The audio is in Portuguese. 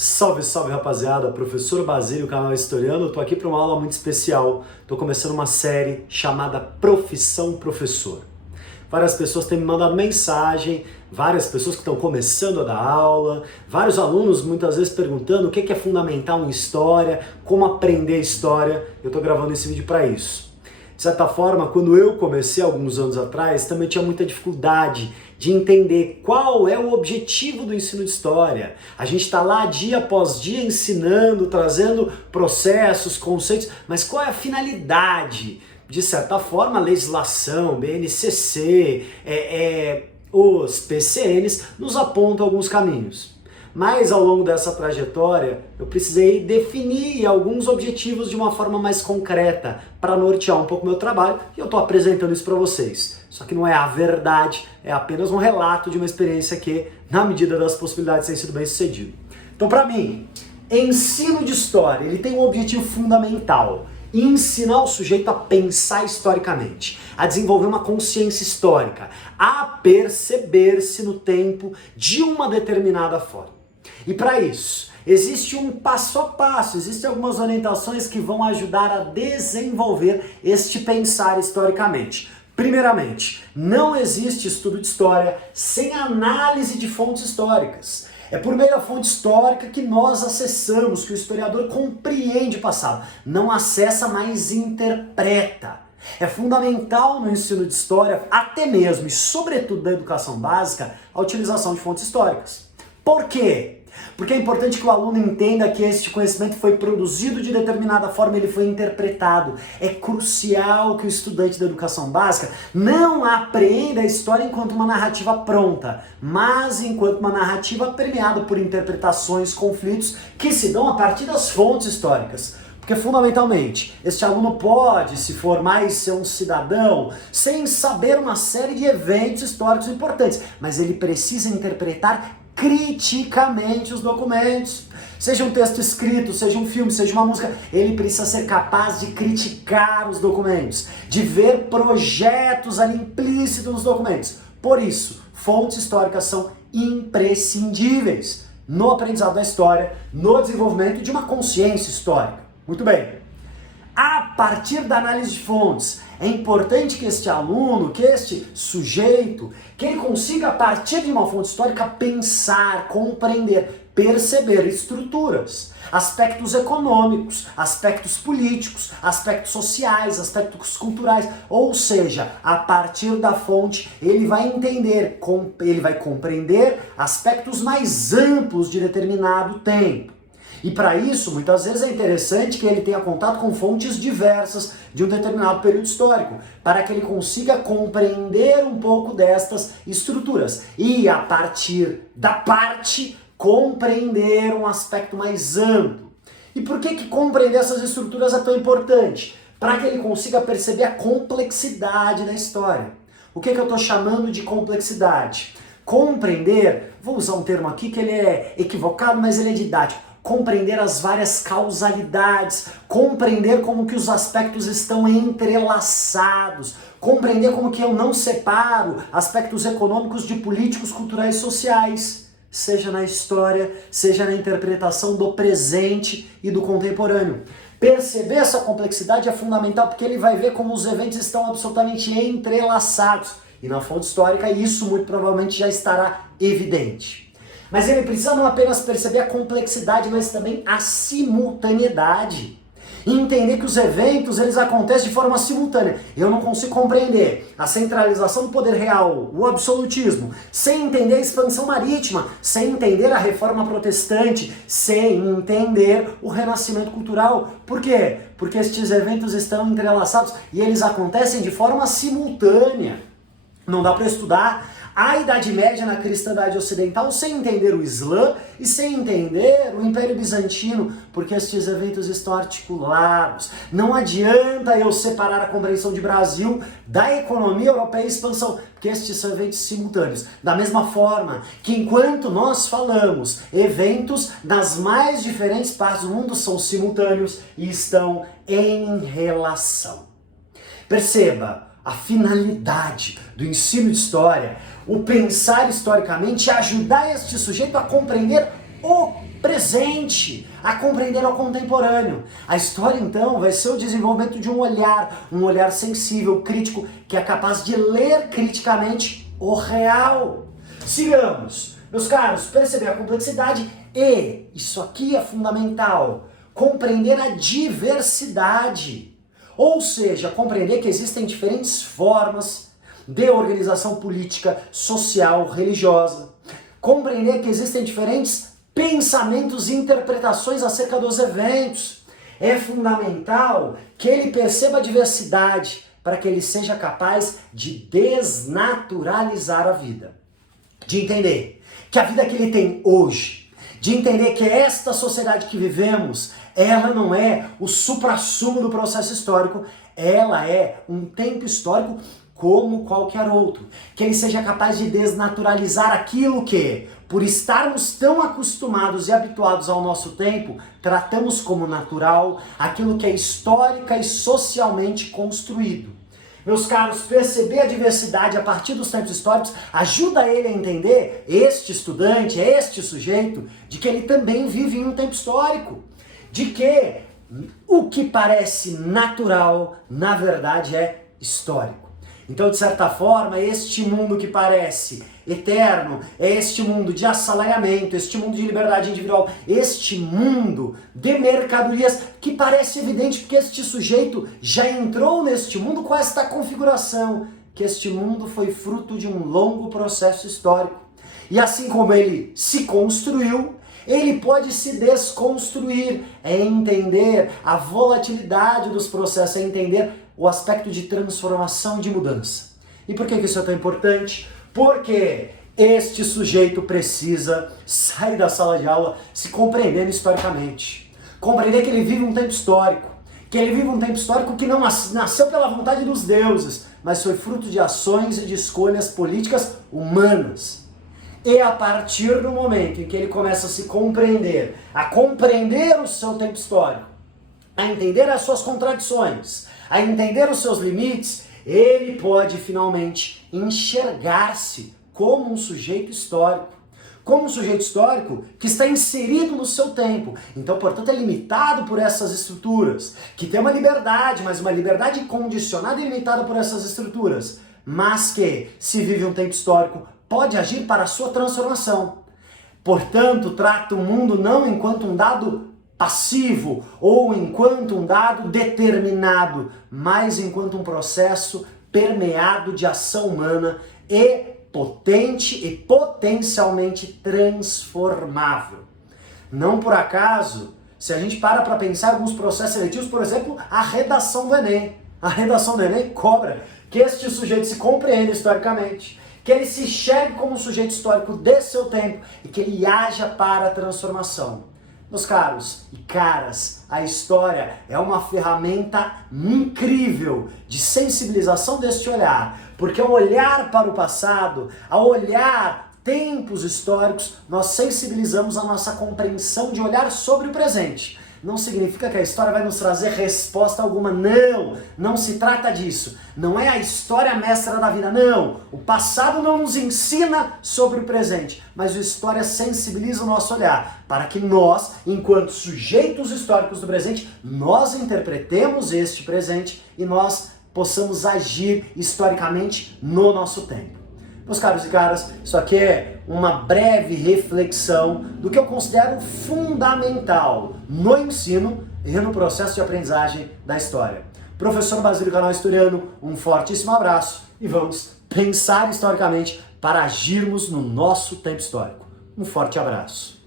Salve, salve rapaziada, professor Basílio, canal Historiano. Eu tô aqui para uma aula muito especial. Tô começando uma série chamada Profissão Professor. Várias pessoas têm me mandado mensagem, várias pessoas que estão começando a dar aula, vários alunos muitas vezes perguntando o que é fundamental em história, como aprender história. Eu tô gravando esse vídeo para isso. De certa forma, quando eu comecei alguns anos atrás, também tinha muita dificuldade de entender qual é o objetivo do ensino de história. A gente está lá dia após dia ensinando, trazendo processos, conceitos, mas qual é a finalidade? De certa forma, a legislação, BNCC, os PCNs nos apontam alguns caminhos. Mas ao longo dessa trajetória, eu precisei definir alguns objetivos de uma forma mais concreta para nortear um pouco o meu trabalho e eu estou apresentando isso para vocês. Só que não é a verdade, é apenas um relato de uma experiência que, na medida das possibilidades, tem sido bem sucedido. Então, para mim, ensino de história, ele tem um objetivo fundamental: ensinar o sujeito a pensar historicamente, a desenvolver uma consciência histórica, a perceber-se no tempo de uma determinada forma. E para isso, existe um passo a passo, existem algumas orientações que vão ajudar a desenvolver este pensar historicamente. Primeiramente, não existe estudo de história sem análise de fontes históricas. É por meio da fonte histórica que nós acessamos, que o historiador compreende o passado. Não acessa, mas interpreta. É fundamental no ensino de história, até mesmo e sobretudo da educação básica, a utilização de fontes históricas. Por quê? Porque é importante que o aluno entenda que este conhecimento foi produzido de determinada forma, ele foi interpretado. É crucial que o estudante da educação básica não apreenda a história enquanto uma narrativa pronta, mas enquanto uma narrativa permeada por interpretações, conflitos que se dão a partir das fontes históricas. Porque, fundamentalmente, este aluno pode se formar e ser um cidadão sem saber uma série de eventos históricos importantes, mas ele precisa interpretar criticamente os documentos. Seja um texto escrito, seja um filme, seja uma música, ele precisa ser capaz de criticar os documentos, de ver projetos ali implícitos nos documentos. Por isso, fontes históricas são imprescindíveis no aprendizado da história, no desenvolvimento de uma consciência histórica. Muito bem. A partir da análise de fontes, é importante que este aluno, que este sujeito, que ele consiga, a partir de uma fonte histórica, pensar, compreender, perceber estruturas, aspectos econômicos, aspectos políticos, aspectos sociais, aspectos culturais. Ou seja, a partir da fonte, ele vai entender, ele vai compreender aspectos mais amplos de determinado tempo. E para isso, muitas vezes é interessante que ele tenha contato com fontes diversas de um determinado período histórico, para que ele consiga compreender um pouco destas estruturas e, a partir da parte, compreender um aspecto mais amplo. E por que compreender essas estruturas é tão importante? Para que ele consiga perceber a complexidade da história. O que eu estou chamando de complexidade? Compreender, vou usar um termo aqui que ele é equivocado, mas ele é didático. Compreender as várias causalidades, compreender como que os aspectos estão entrelaçados, compreender como que eu não separo aspectos econômicos de políticos, culturais e sociais, seja na história, seja na interpretação do presente e do contemporâneo. Perceber essa complexidade é fundamental porque ele vai ver como os eventos estão absolutamente entrelaçados. E na fonte histórica isso muito provavelmente já estará evidente. Mas ele precisa não apenas perceber a complexidade, mas também a simultaneidade. E entender que os eventos, eles acontecem de forma simultânea. Eu não consigo compreender a centralização do poder real, o absolutismo, sem entender a expansão marítima, sem entender a reforma protestante, sem entender o renascimento cultural. Por quê? Porque estes eventos estão entrelaçados e eles acontecem de forma simultânea. Não dá para estudar a Idade Média na cristandade ocidental sem entender o Islã e sem entender o Império Bizantino, porque estes eventos estão articulados. Não adianta eu separar a compreensão de Brasil da economia europeia e expansão, porque estes são eventos simultâneos. Da mesma forma que enquanto nós falamos, eventos das mais diferentes partes do mundo são simultâneos e estão em relação. Perceba, a finalidade do ensino de história, o pensar historicamente, é ajudar este sujeito a compreender o pressuposto presente, a compreender o contemporâneo. A história, então, vai ser o desenvolvimento de um olhar sensível, crítico, que é capaz de ler criticamente o real. Sigamos. Meus caros, perceber a complexidade e, isso aqui é fundamental, compreender a diversidade. Ou seja, compreender que existem diferentes formas de organização política, social, religiosa. Compreender que existem diferentes pensamentos e interpretações acerca dos eventos. É fundamental que ele perceba a diversidade para que ele seja capaz de desnaturalizar a vida. De entender que a vida que ele tem hoje, de entender que esta sociedade que vivemos, ela não é o suprassumo do processo histórico, ela é um tempo histórico como qualquer outro. Que ele seja capaz de desnaturalizar aquilo que, por estarmos tão acostumados e habituados ao nosso tempo, tratamos como natural, aquilo que é histórica e socialmente construído. Meus caros, perceber a diversidade a partir dos tempos históricos ajuda ele a entender, este estudante, este sujeito, de que ele também vive em um tempo histórico. De que o que parece natural, na verdade, é histórico. Então, de certa forma, este mundo que parece eterno, é este mundo de assalariamento, este mundo de liberdade individual, este mundo de mercadorias, que parece evidente porque este sujeito já entrou neste mundo com esta configuração, que este mundo foi fruto de um longo processo histórico. E assim como ele se construiu, ele pode se desconstruir, é entender a volatilidade dos processos, é entender o aspecto de transformação e de mudança. E por que isso é tão importante? Porque este sujeito precisa sair da sala de aula se compreendendo historicamente. Compreender que ele vive um tempo histórico. Que ele vive um tempo histórico que não nasceu pela vontade dos deuses, mas foi fruto de ações e de escolhas políticas humanas. E a partir do momento em que ele começa a se compreender, a compreender o seu tempo histórico, a entender as suas contradições, a entender os seus limites, ele pode finalmente enxergar-se como um sujeito histórico. Como um sujeito histórico que está inserido no seu tempo. Então, portanto, é limitado por essas estruturas. Que tem uma liberdade, mas uma liberdade condicionada e limitada por essas estruturas. Mas que, se vive um tempo histórico, pode agir para a sua transformação. Portanto, trata o mundo não enquanto um dado passivo ou enquanto um dado determinado, mas enquanto um processo permeado de ação humana e potente e potencialmente transformável. Não por acaso, se a gente para pensar em alguns processos seletivos, por exemplo, a redação do Enem. A redação do Enem cobra que este sujeito se compreenda historicamente, que ele se enxergue como um sujeito histórico de seu tempo e que ele haja para a transformação. Meus caros e caras, a história é uma ferramenta incrível de sensibilização deste olhar, porque ao olhar para o passado, ao olhar tempos históricos, nós sensibilizamos a nossa compreensão de olhar sobre o presente. Não significa que a história vai nos trazer resposta alguma, não se trata disso. Não é a história mestra da vida, não. O passado não nos ensina sobre o presente, mas a história sensibiliza o nosso olhar, para que nós, enquanto sujeitos históricos do presente, nós interpretemos este presente e nós possamos agir historicamente no nosso tempo. Meus caros e caras, isso aqui é uma breve reflexão do que eu considero fundamental no ensino e no processo de aprendizagem da história. Professor Basílio, canal Historiano, um fortíssimo abraço e vamos pensar historicamente para agirmos no nosso tempo histórico. Um forte abraço.